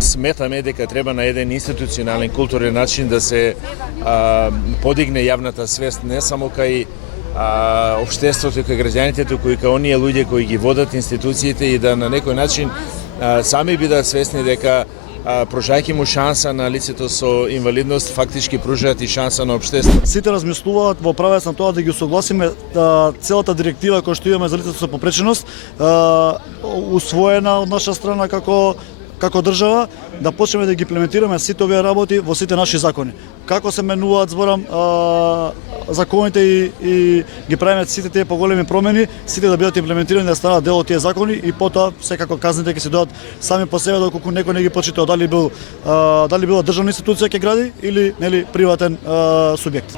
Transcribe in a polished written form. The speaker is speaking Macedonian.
Сметаме дека треба на еден институционален културен начин да се подигне јавната свест не само кај општеството и кај граѓаните, туку и кај оние луѓе кои ги водат институциите и да на некој начин сами бидат свесни дека пружајќи му шанса на лицето со инвалидност, фактички пружаат и шанса на општеството. Сите размислуваат во правец на тоа да ги согласиме целата директива која што имаме за лицето со попреченост, усвоена од наша страна како држава, да почнеме да ги имплементираме сите овие работи во сите наши закони. Како се менуваат, зборам, законите и ги правиме сите тие поголеми промени, сите да бидат имплементирани, да станат дел од тие закони и потоа секако казните ќе се дојдат сами по себе доколку некој не ги почитал дали била државна институција ќе гради или приватен субјект.